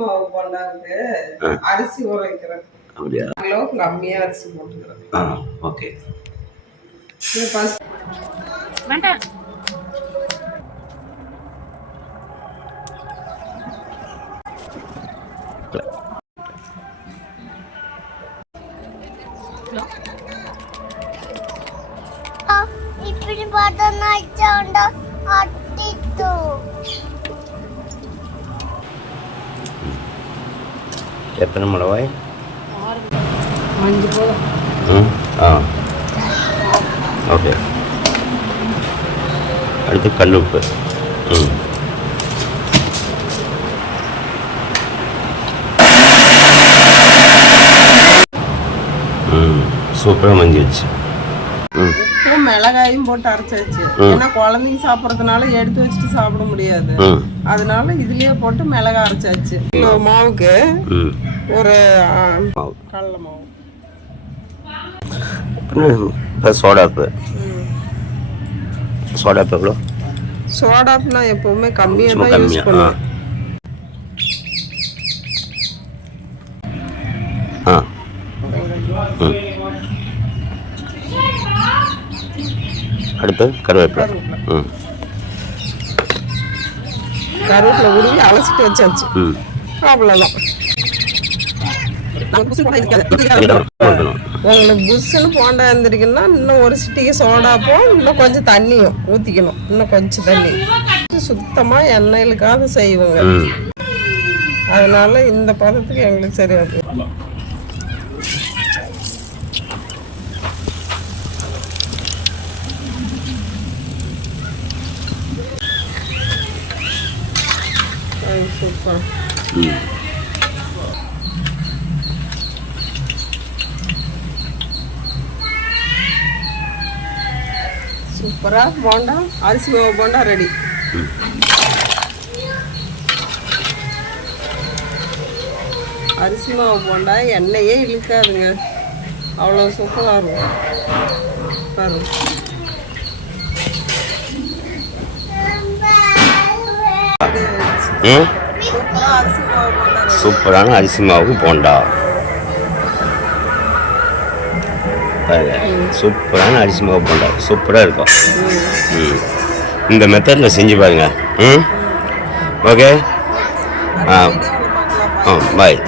மாவு போண்டாவுக்கு அரிசி ஊற வைக்கிறேன். அப்படியா? அளவுக்கு கம்மியாக அரிசி போட்டுக்கிறேன். ஓகே. வேண்டாம். இப்படி பார்த்தா நாய்ச்சாண்டா அட்டிட்டு எத்தனை மிளகாய்? 5 போதும். ஓகே. அடுத்து கல் உப்பு. சூப்பராக மஞ்சிடுச்சு. உப்பும் மிளகாயும் போட்டு அரைச்சாச்சு. ஏன்னா குழந்தைங்க சாப்பிட்றதுனால எடுத்து வச்சுட்டு சாப்பிட முடியாது, அதனால இதுலயே போட்டு மிளகாய் அரைச்சாச்சு. மாவுக்கு ஒரு கடலை மாவு, சோடாப்பு. சோடாப்பு எவ்வளோ? சோடாப்பு நான் எப்பவுமே கம்மியாக தான் யூஸ் பண்ணுவேன். அடுத்து கருவேப்பிலை. கருவேப்பிலை உருவி அலசிட்டு வச்சாச்சு. அவ்வளோதான். உங்களுக்கு புஷ்ஷுன்னு போண்டா இருந்திருக்குன்னா இன்னும் ஒரு சிட்டிக்கு சோடாப்போ, இன்னும் கொஞ்சம் தண்ணியும் ஊற்றிக்கணும். இன்னும் கொஞ்சம் தண்ணி சுத்தமாக எண்ணெயிலுக்காக செய்வோங்க. அதனால இந்த பதத்துக்கு எங்களுக்கு சரியாது. சூப்பர். சூப்பரா போண்டா, அரிசி மாவு போண்டா ரெடி. அரிசி மாவு போண்டா எண்ணெயே இழுக்காதுங்க, அவ்வளோ சூப்பராக இருக்கும். பாருங்க. சூப்பரான அரிசி மாவு போண்டா. சூப்பரான அரிசி மாவு போண்டா சூப்பராக இருக்கும். இந்த மெத்தடில் செஞ்சு பாருங்க. ஓகே. பாய்.